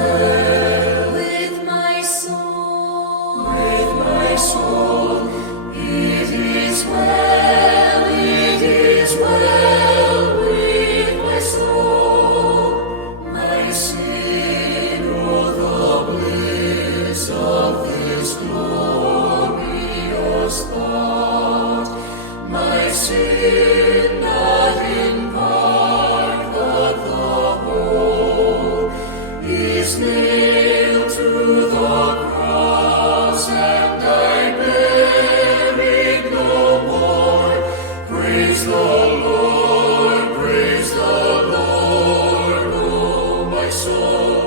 well with my soul. With my soul, it is well, it is well with my soul. My sin, oh, the bliss of this glorious thought. My sin, not in part, but the whole, is nailed to the cross, and I bear it no more. Praise the Lord, oh my soul.